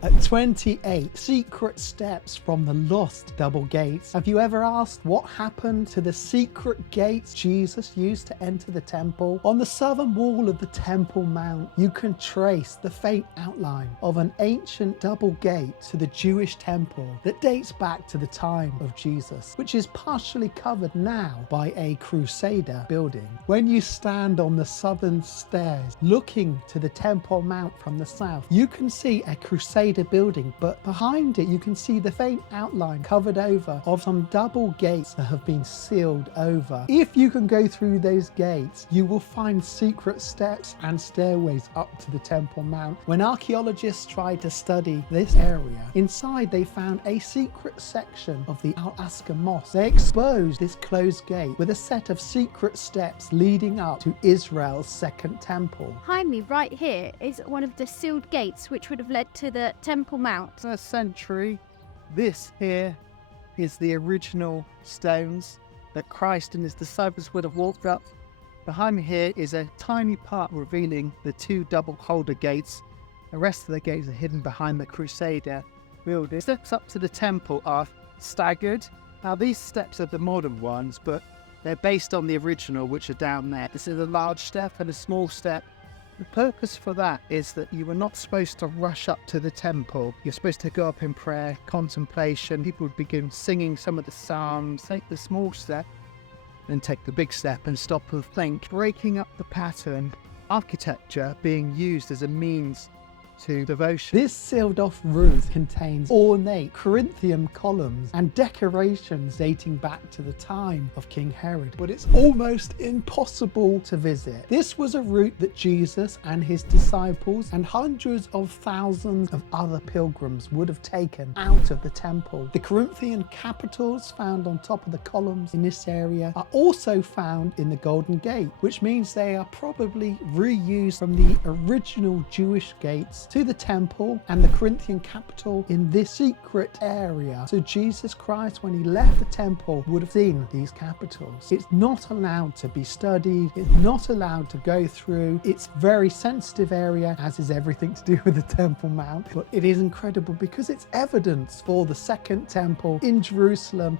At 28, secret steps from the lost double gates. Have you ever asked what happened to the secret gates Jesus used to enter the temple? On the southern wall of the Temple Mount, you can trace the faint outline of an ancient double gate to the Jewish temple that dates back to the time of Jesus, which is partially covered now by a Crusader building. When you stand on the southern stairs looking to the Temple Mount from the south, you can see a Crusader building, but behind it you can see the faint outline covered over of some double gates that have been sealed over. If you can go through those gates, you will find secret steps and stairways up to the Temple Mount. When archaeologists tried to study this area, inside they found a secret section of the Al-Aqsa Mosque. They exposed this closed gate with a set of secret steps leading up to Israel's second temple. Behind me right here is one of the sealed gates which would have led to the Temple Mount. First century, this here is the original stones that Christ and his disciples would have walked up. Behind me here is a tiny part revealing the two double holder gates. The rest of the gates are hidden behind the Crusader building. Steps up to the temple are staggered. Now these steps are the modern ones, but they're based on the original, which are down there. This is a large step and a small step. The purpose for that is that you were not supposed to rush up to the temple. You're supposed to go up in prayer, contemplation. People would begin singing some of the psalms, take the small step, then take the big step and stop and think, breaking up the pattern, architecture being used as a means to devotion. This sealed off roof contains ornate Corinthian columns and decorations dating back to the time of King Herod, but it's almost impossible to visit. This was a route that Jesus and his disciples and hundreds of thousands of other pilgrims would have taken out of the temple. The Corinthian capitals found on top of the columns in this area are also found in the Golden Gate, which means they are probably reused from the original Jewish gates to the temple and the Corinthian capital in this secret area. So Jesus Christ, when he left the temple, would have seen these capitals. It's not allowed to be studied. It's not allowed to go through. It's a very sensitive area, as is everything to do with the Temple Mount. But it is incredible because it's evidence for the second temple in Jerusalem.